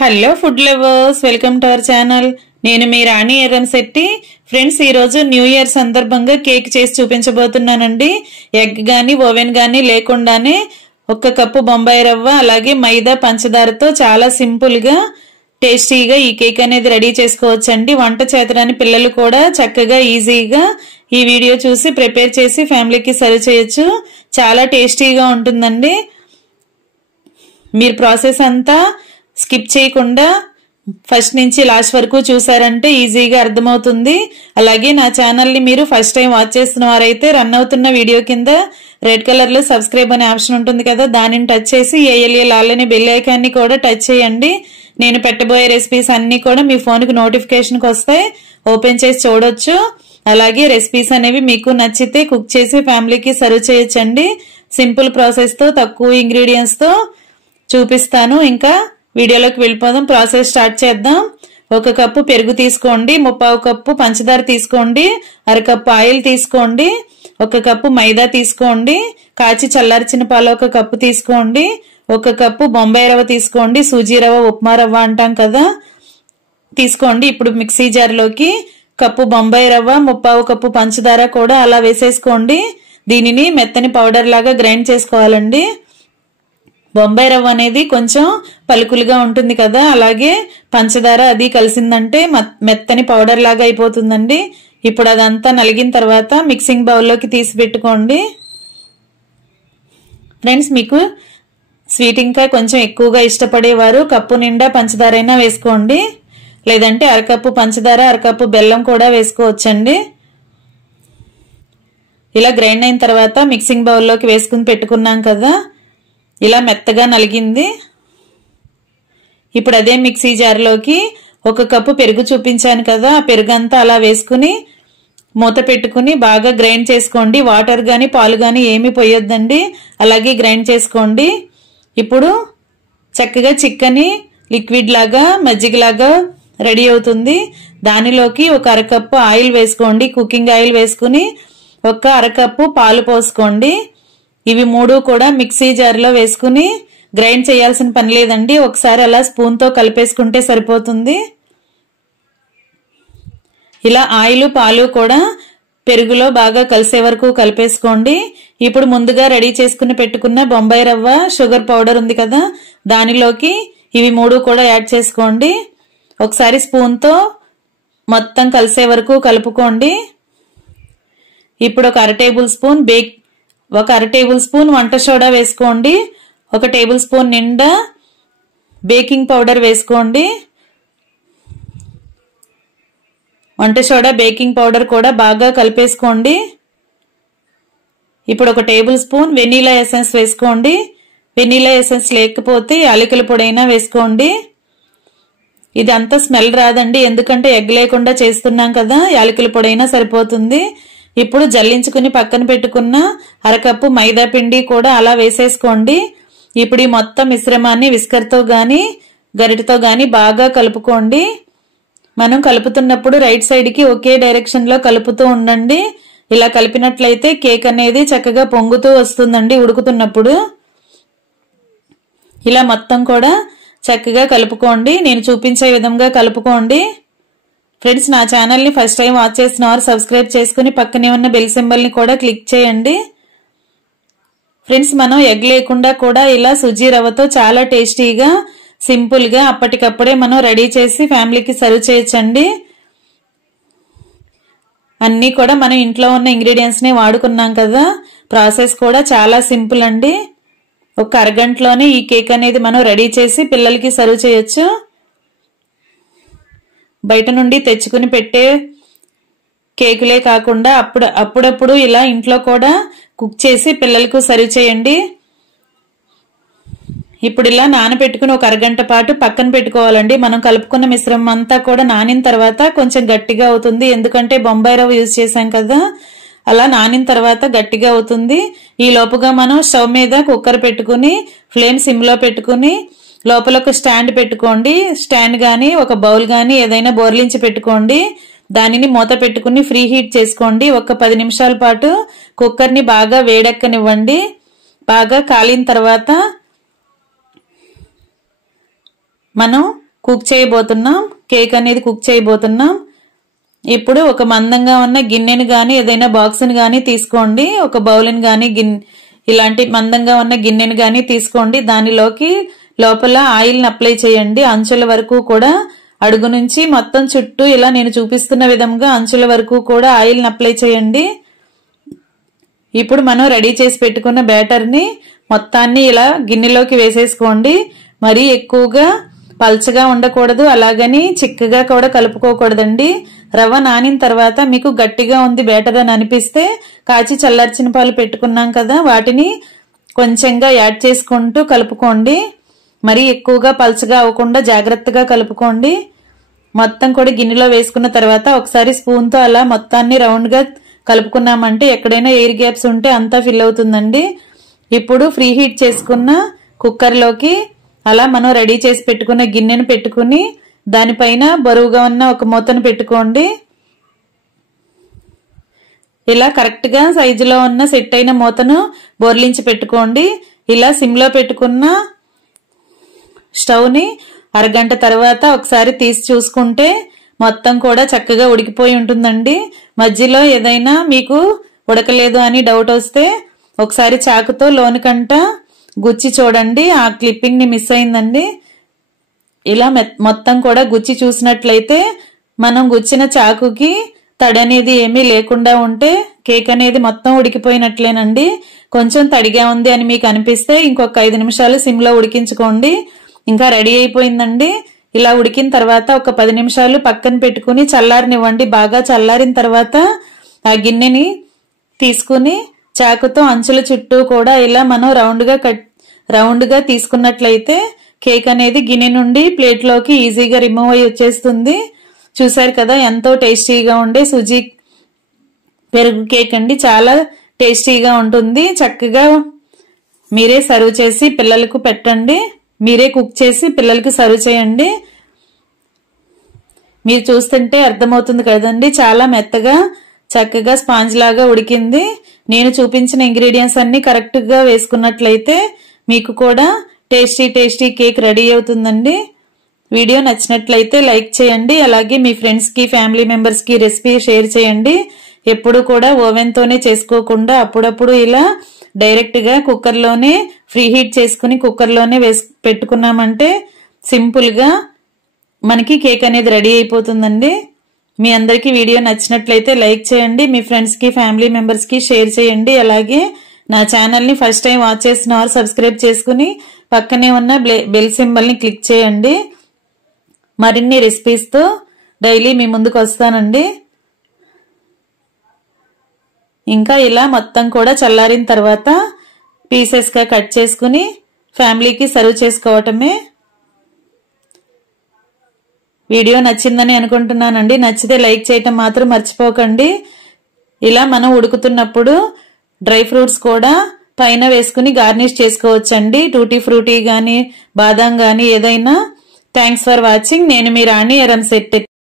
Hello food lovers, welcome to our channel. నేను మీ రాణి Erramsetti. Friends, ఈ రోజు న్యూ ఇయర్ సందర్భంగా కేక్ చేసి చూపించబోతున్నానండి. ఎగ్ గానీ ఓవెన్ గానీ లేకుండానే 1 కప్పు బొంబాయి రవ్వ అలాగే మైదా పంచదారతో చాలా సింపుల్ గా టేస్టీగా ఈ కేక్ అనేది రెడీ చేసుకోవచ్చండి. వంట చేతరాని పిల్లలు కూడా చక్కగా ఈజీగా ఈ వీడియో చూసి ప్రిపేర్ చేసి ఫ్యామిలీకి సర్వ్ చేయొచ్చు. చాలా టేస్టీగా ఉంటుందండి. మీరు ప్రాసెస్ అంతా స్కిప్ చేయకుండా ఫస్ట్ నుంచి లాస్ట్ వరకు చూసారంటే ఈజీగా అర్థమవుతుంది. అలాగే నా ఛానల్ ని మీరు ఫస్ట్ టైం వాచ్ చేస్తున్న వారైతే రన్ అవుతున్న వీడియో కింద రెడ్ కలర్ లో సబ్స్క్రైబ్ అనే ఆప్షన్ ఉంటుంది కదా, దానిని టచ్ చేసి ఏఎల్ఏ అనే బెల్ ఐకాన్ ని కూడా టచ్ చేయండి. నేను పెట్టబోయే రెసిపీస్ అన్ని కూడా మీ ఫోన్ కి నోటిఫికేషన్ కి వస్తాయి. ఓపెన్ చేసి చూడొచ్చు. అలాగే రెసిపీస్ అనేవి మీకు నచ్చితే కుక్ చేసి ఫ్యామిలీకి సర్వ్ చేయొచ్చండి. సింపుల్ ప్రాసెస్ తో తక్కువ ఇంగ్రీడియంట్స్ తో చూపిస్తాను. ఇంకా వీడియోలోకి వెళ్ళిపోదాం. ప్రాసెస్ స్టార్ట్ చేద్దాం. 1 కప్పు పెరుగు తీసుకోండి, 1/2 కప్పు పంచదార తీసుకోండి, 1/2 కప్పు ఆయిల్ తీసుకోండి, 1 కప్పు మైదా తీసుకోండి, కాచి చల్లార్చిన పాలు 1 కప్పు తీసుకోండి, 1 కప్పు బొంబాయి రవ్వ తీసుకోండి, సూజీ రవ్వ ఉప్మా రవ్వ అంటాం కదా తీసుకోండి. ఇప్పుడు మిక్సీ జార్లోకి కప్పు బొంబాయి రవ్వ 1/2 కప్పు పంచదార కూడా అలా వేసేసుకోండి. దీనిని మెత్తని పౌడర్ లాగా గ్రైండ్ చేసుకోవాలండి. బొంబాయి రవ్వ అనేది కొంచెం పలుకులుగా ఉంటుంది కదా, అలాగే పంచదార అది కలిసిందంటే మెత్తని పౌడర్ లాగా అయిపోతుందండి. ఇప్పుడు అదంతా నలిగిన తర్వాత మిక్సింగ్ బౌల్లోకి తీసి పెట్టుకోండి. ఫ్రెండ్స్, మీకు స్వీట్ ఇంకా కొంచెం ఎక్కువగా ఇష్టపడేవారు కప్పు నిండా పంచదార అయినా వేసుకోండి, లేదంటే 1/2 కప్పు పంచదార 1/2 కప్పు బెల్లం కూడా వేసుకోవచ్చండి. ఇలా గ్రైండ్ అయిన తర్వాత మిక్సింగ్ బౌల్లోకి వేసుకుని పెట్టుకున్నాం కదా, ఇలా మెత్తగా నలిగింది. ఇప్పుడు అదే మిక్సీ జార్లోకి 1 కప్పు పెరుగు చూపించాను కదా, ఆ పెరుగు అంతా అలా వేసుకుని మూత పెట్టుకుని బాగా గ్రైండ్ చేసుకోండి. వాటర్ గాని పాలు గాని ఏమి పోయొద్దండి, అలాగే గ్రైండ్ చేసుకోండి. ఇప్పుడు చక్కగా చిక్కని లిక్విడ్ లాగా మజ్జిగ లాగా రెడీ అవుతుంది. దానిలోకి 1/2 కప్పు ఆయిల్ వేసుకోండి, కుకింగ్ ఆయిల్ వేసుకుని 1/2 కప్పు పాలు పోసుకోండి. ఇవి 3 కూడా మిక్సీ జార్లో వేసుకుని గ్రైండ్ చేయాల్సిన పని లేదండి. ఒకసారి అలా స్పూన్ తో కలిపేసుకుంటే సరిపోతుంది. ఇలా ఆయిల్ పాలు కూడా పెరుగులో బాగా కలిసే వరకు కలిపేసుకోండి. ఇప్పుడు ముందుగా రెడీ చేసుకుని పెట్టుకున్న బొంబాయి రవ్వ షుగర్ పౌడర్ ఉంది కదా, దానిలోకి ఇవి 3 కూడా యాడ్ చేసుకోండి. ఒకసారి స్పూన్ తో మొత్తం కలిసే వరకు కలుపుకోండి. ఇప్పుడు 1/2 టేబుల్ స్పూన్ వంట సోడా వేసుకోండి. 1 టేబుల్ స్పూన్ నిండా బేకింగ్ పౌడర్ వేసుకోండి. వంట సోడా బేకింగ్ పౌడర్ కూడా బాగా కలిపేసుకోండి. ఇప్పుడు 1 టేబుల్ స్పూన్ వెనీలా ఎసెన్స్ వేసుకోండి. వెనీలా ఎసెన్స్ లేకపోతే యాలకుల పొడైనా వేసుకోండి. ఇది అంత స్మెల్ రాదండి, ఎందుకంటే ఎగ్ లేకుండా చేస్తున్నాం కదా, యాలకుల పొడైనా సరిపోతుంది. ఇప్పుడు జల్లించుకుని పక్కన పెట్టుకున్న 1/2 కప్పు మైదా పిండి కూడా అలా వేసేసుకోండి. ఇప్పుడు ఈ మొత్తం మిశ్రమాన్ని విస్కర్ తో గాని గరిటతో గాని బాగా కలుపుకోండి. మనం కలుపుతున్నప్పుడు రైట్ సైడ్ కి ఒకే డైరెక్షన్ లో కలుపుతూ ఉండండి. ఇలా కలిపినట్లయితే కేక్ అనేది చక్కగా పొంగుతూ వస్తుందండి ఉడుకుతున్నప్పుడు. ఇలా మొత్తం కూడా చక్కగా కలుపుకోండి. నేను చూపించే విధంగా కలుపుకోండి. ఫ్రెండ్స్, నా ఛానల్ ని ఫస్ట్ టైం వాచ్ చేసిన వారు సబ్స్క్రైబ్ చేసుకుని పక్కనే ఉన్న బెల్ సింబల్ ని కూడా క్లిక్ చేయండి. ఫ్రెండ్స్, మనం ఎగ్ లేకుండా కూడా ఇలా సుజీ రవ్వతో చాలా టేస్టీగా సింపుల్ గా అప్పటికప్పుడే మనం రెడీ చేసి ఫ్యామిలీకి సర్వ్ చేయొచ్చండి. అన్ని కూడా మనం ఇంట్లో ఉన్న ఇంగ్రీడియంట్స్ ని వాడుకున్నాం కదా, ప్రాసెస్ కూడా చాలా సింపుల్ అండి. 1 అరగంటలోనే ఈ కేక్ అనేది మనం రెడీ చేసి పిల్లలకి సర్వ్ చేయొచ్చు. బయట నుండి తెచ్చుకుని పెట్టే కేకులే కాకుండా అప్పుడప్పుడు ఇలా ఇంట్లో కూడా కుక్ చేసి పిల్లలకు సర్వ్ చేయండి. ఇప్పుడు ఇలా నానబెట్టుకుని 1 అరగంట పాటు పక్కన పెట్టుకోవాలండి. మనం కలుపుకున్న మిశ్రమం అంతా కూడా నానిన తర్వాత కొంచెం గట్టిగా అవుతుంది, ఎందుకంటే బొంబాయి రవ్వ యూజ్ చేసాం కదా, అలా నానిన తర్వాత గట్టిగా అవుతుంది. ఈ లోపుగా మనం స్టవ్ మీద కుక్కర్ పెట్టుకుని ఫ్లేమ్ సిమ్ లో పెట్టుకుని లోపల ఒక స్టాండ్ పెట్టుకోండి. స్టాండ్ గాని ఒక బౌల్ గాని ఏదైనా బోర్లించి పెట్టుకోండి. దానిని మూత పెట్టుకుని ఫ్రీ హీట్ చేసుకోండి. 10 నిమిషాల పాటు కుక్కర్ ని బాగా వేడెక్కనివ్వండి. బాగా కాలిన తర్వాత మనం కుక్ చేయబోతున్నాం. కేక్ అనేది కుక్ చేయబోతున్నాం. ఇప్పుడు ఒక మందంగా ఉన్న గిన్నెని గాని ఏదైనా బాక్స్ని గాని తీసుకోండి. ఒక బౌల్ని గాని ఇలాంటి మందంగా ఉన్న గిన్నెని గాని తీసుకోండి. దానిలోకి లోపల ఆయిల్ని అప్లై చేయండి. అంచుల వరకు కూడా, అడుగు నుంచి మొత్తం చుట్టూ ఇలా నేను చూపిస్తున్న విధంగా అంచుల వరకు కూడా ఆయిల్ని అప్లై చేయండి. ఇప్పుడు మనం రెడీ చేసి పెట్టుకున్న బ్యాటర్ని మొత్తాన్ని ఇలా గిన్నెలోకి వేసేసుకోండి. మరీ ఎక్కువగా పల్చగా ఉండకూడదు, అలాగని చిక్కగా కూడా కలుపుకోకూడదండి. రవ్వ నానిన తర్వాత మీకు గట్టిగా ఉంది బ్యాటర్ అని అనిపిస్తే కాచి చల్లార్చిన పాలు పెట్టుకున్నాం కదా, వాటిని కొంచెంగా యాడ్ చేసుకుంటూ కలుపుకోండి. మరీ ఎక్కువగా పల్చగా అవ్వకుండా జాగ్రత్తగా కలుపుకోండి. మొత్తం కూడా గిన్నెలో వేసుకున్న తర్వాత ఒకసారి స్పూన్తో అలా మొత్తాన్ని రౌండ్గా కలుపుకున్నామంటే ఎక్కడైనా ఎయిర్ గ్యాప్స్ ఉంటే అంతా ఫిల్ అవుతుందండి. ఇప్పుడు ఫ్రీ హీట్ చేసుకున్న కుక్కర్లోకి అలా మనం రెడీ చేసి పెట్టుకున్న గిన్నెను పెట్టుకుని దానిపైన బరువుగా ఉన్న ఒక మూతను పెట్టుకోండి. ఇలా కరెక్ట్గా సైజులో ఉన్న సెట్ అయిన మూతను బోర్లించి పెట్టుకోండి. ఇలా సిమ్లో పెట్టుకున్న స్టవ్ని అరగంట తర్వాత ఒకసారి తీసి చూసుకుంటే మొత్తం కూడా చక్కగా ఉడికిపోయి ఉంటుందండి. మధ్యలో ఏదైనా మీకు ఉడకలేదు అని డౌట్ వస్తే ఒకసారి చాకుతో లోనికంట గుచ్చి చూడండి. ఆ క్లిప్పింగ్ ని మిస్ అయిందండి. ఇలా మొత్తం కూడా గుచ్చి చూసినట్లయితే మనం గుచ్చిన చాకుకి తడి అనేది ఏమీ లేకుండా ఉంటే కేక్ అనేది మొత్తం ఉడికిపోయినట్లేనండి. కొంచెం తడిగా ఉంది అని మీకు అనిపిస్తే ఇంకొక 5 నిమిషాలు సిమ్లో ఉడికించుకోండి. ఇంకా రెడీ అయిపోయిందండి. ఇలా ఉడికిన తర్వాత ఒక 10 నిమిషాలు పక్కన పెట్టుకుని చల్లారనివ్వండి. బాగా చల్లారిన తర్వాత ఆ గిన్నెని తీసుకుని చాకుతో అంచుల చుట్టూ కూడా ఇలా మనం రౌండ్గా తీసుకున్నట్లయితే కేక్ అనేది గిన్నె నుండి ప్లేట్లోకి ఈజీగా రిమూవ్ అయ్యి వచ్చేస్తుంది. చూసారు కదా, ఎంతో టేస్టీగా ఉండే సుజీ పెరుగు కేక్ అండి. చాలా టేస్టీగా ఉంటుంది. చక్కగా మీరే సర్వ్ చేసి పిల్లలకు పెట్టండి. మీరే కుక్ చేసి పిల్లలకి సర్వ్ చేయండి. మీరు చూస్తుంటే అర్థమవుతుంది కదండి, చాలా మెత్తగా చక్కగా స్పాంజ్ లాగా ఉడికింది. నేను చూపించిన ఇంగ్రీడియంట్స్ అన్ని కరెక్ట్గా వేసుకున్నట్లయితే మీకు కూడా టేస్టీ కేక్ రెడీ అవుతుందండి. వీడియో నచ్చినట్లయితే లైక్ చేయండి. అలాగే మీ ఫ్రెండ్స్కి, ఫ్యామిలీ మెంబర్స్కి రెసిపీ షేర్ చేయండి. ఎప్పుడు కూడా ఓవెన్తోనే చేసుకోకుండా అప్పుడప్పుడు ఇలా డైరెక్ట్గా కుక్కర్లోనే ఫ్రీ హీట్ చేసుకుని కుక్కర్లోనే పెట్టుకున్నామంటే సింపుల్గా మనకి కేక్ అనేది రెడీ అయిపోతుందండి. మీ అందరికీ వీడియో నచ్చినట్లయితే లైక్ చేయండి. మీ ఫ్రెండ్స్కి, ఫ్యామిలీ మెంబర్స్కి షేర్ చేయండి. అలాగే నా ఛానల్ని ఫస్ట్ టైం వాచ్ చేసిన వారు సబ్స్క్రైబ్ చేసుకుని పక్కనే ఉన్న బెల్ సింబల్ని క్లిక్ చేయండి. మరిన్ని రెసిపీస్తో డైలీ మీ ముందుకు వస్తానండి. ఇంకా ఇలా మొత్తం కూడా చల్లారిన తర్వాత పీసెస్గా కట్ చేసుకుని ఫ్యామిలీకి సర్వ్ చేసుకోవటమే. వీడియో నచ్చిందని అనుకుంటున్నానండి. నచ్చితే లైక్ చేయటం మాత్రం మర్చిపోకండి. ఇలా మనం ఉడుకుతున్నప్పుడు డ్రై ఫ్రూట్స్ కూడా పైన వేసుకుని గార్నిష్ చేసుకోవచ్చండి. టూటీ ఫ్రూటీ గానీ, బాదాం గానీ ఏదైనా. Thanks for watching. నేను మీ రాణి ఎరంశెట్టి.